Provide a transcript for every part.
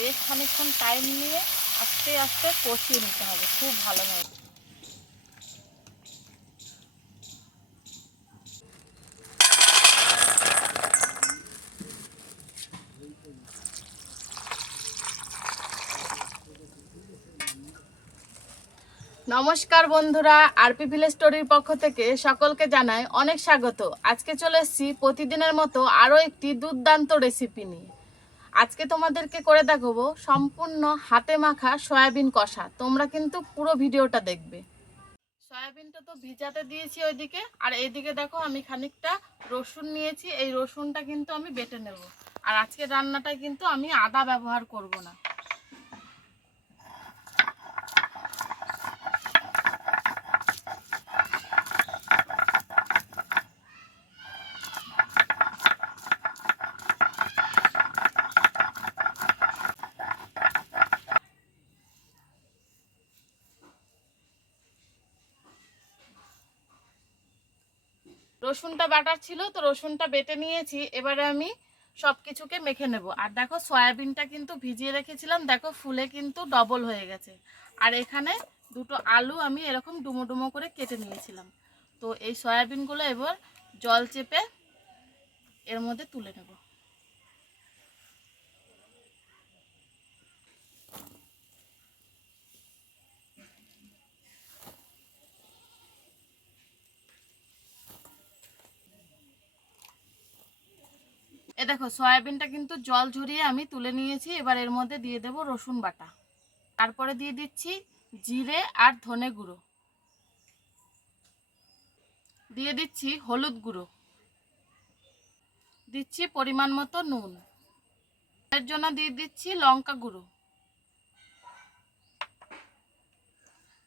বেশ খানিকক্ষণ টাইম নিয়ে আস্তে আস্তে কষিয়ে নিতে হবে। খুব ভালোভাবে নমস্কার বন্ধুরা আরপি ভিলেজ স্টোরির পক্ষ থেকে সকলকে জানাই অনেক স্বাগত। আজকে চলে এসেছি প্রতিদিনের মতো আরও একটি দুর্দান্ত রেসিপি নিয়ে। আজকে তোমাদেরকে করে দেখাবো সম্পূর্ণ হাতে মাখা সয়াবিন কষা। তোমরা কিন্তু পুরো ভিডিওটা দেখবে। সয়াবিনটা তো ভিজাতে দিয়েছি ওইদিকে। আর এইদিকে দেখো আমি খানিকটা রসুন নিয়েছি। এই রসুনটা কিন্তু আমি বেটে নেব। আর আজকে রান্নাটা কিন্তু আমি আদা ব্যবহার করব না। রসুনটা বাটার ছিল, তো রসুনটা বেটে নিয়েছি। এবারে আমি সব কিছুকে মেখে নেব। আর দেখো, সয়াবিনটা কিন্তু ভিজিয়ে রেখেছিলাম। দেখো, ফুলে কিন্তু ডবল হয়ে গেছে। আর এখানে দুটো আলু আমি এরকম ডুমো ডুমো করে কেটে নিয়েছিলাম। তো এই সয়াবিনগুলো এবার জল চেপে এর মধ্যে তুলে নেব। এ দেখো, সয়াবিনটা কিন্তু জল ঝরিয়ে আমি তুলে নিয়েছি। এবার এর মধ্যে দিয়ে দেব রসুন বাটা। তারপরে দিয়ে দিচ্ছি জিরে আর ধনে গুঁড়ো। দিয়ে দিচ্ছি হলুদ গুঁড়ো। দিচ্ছি পরিমাণ মতো নুন। এর জন্য দিয়ে দিচ্ছি লঙ্কা গুঁড়ো।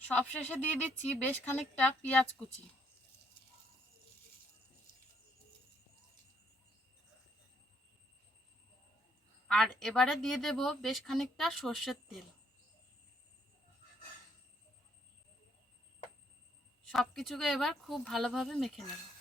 সবশেষে দিয়ে দিচ্ছি বেশ খানিকটা পেঁয়াজ কুচি। আর এবারে দিয়ে দেব বেশ খানিকটা সর্ষের তেল। সব কিছুকে এবার খুব ভালোভাবে মেখে নেব।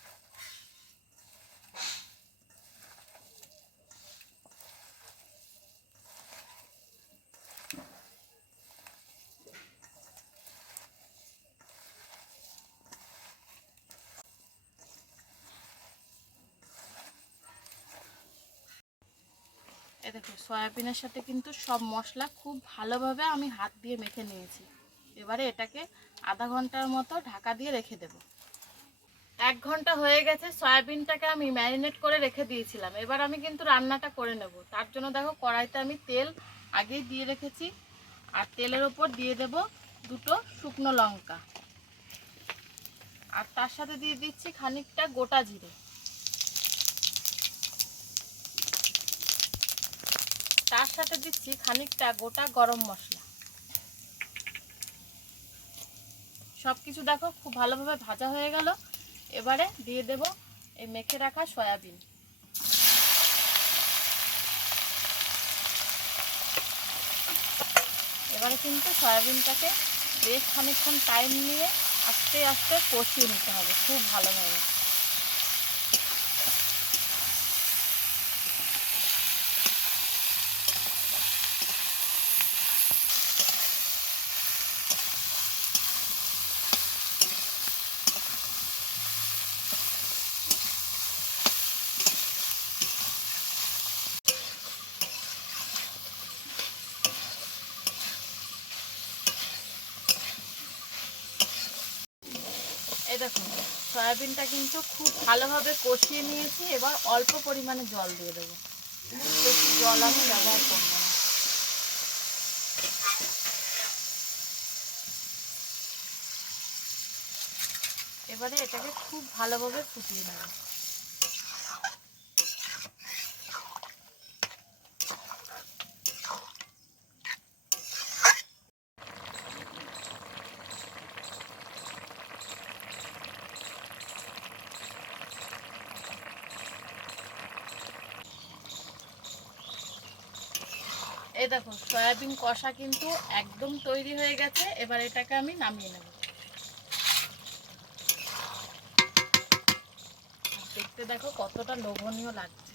এ দেখো, সয়াবিনের সাথে কিন্তু সব মশলা খুব ভালোভাবে আমি হাত দিয়ে মেখে নিয়েছি। এবারে এটাকে আধা ঘণ্টার মতো ঢাকা দিয়ে রেখে দেব। এক ঘণ্টা হয়ে গেছে, সয়াবিনটাকে আমি ম্যারিনেট করে রেখে দিয়েছিলাম। এবার আমি কিন্তু রান্নাটা করে নেব। তার জন্য দেখো, কড়াইতে আমি তেল আগেই দিয়ে রেখেছি। আর তেলের ওপর দিয়ে দেব দুটো শুকনো লঙ্কা। আর তার সাথে দিয়ে দিচ্ছি খানিকটা গোটা জিরে। তার সাথে দিচ্ছি খানিকটা গোটা গরম মশলা। সব কিছু দেখো খুব ভালোভাবে ভাজা হয়ে গেল। এবারে দিয়ে দেব এই মেখে রাখা সয়াবিন। এবারে কিন্তু সয়াবিনটাকে বেশ খানিকক্ষণ টাইম নিয়ে আস্তে আস্তে কষিয়ে নিতে হবে, খুব ভালোভাবে। এই দেখুন, সয়াবিনটা কিন্তু খুব ভালোভাবে কষিয়ে নিয়েছি, এবার অল্প পরিমাণে জল দিয়ে দেবো। বেশি জল আমি ব্যবহার করব না। এবারে এটাকে খুব ভালোভাবে ফুটিয়ে নেব। এই দেখো সয়াবিন কষা কিন্তু একদম তৈরি হয়ে গেছে, এবার এটাকে আমি নামিয়ে নেব। দেখতে দেখো কতটা লোভনীয় লাগছে।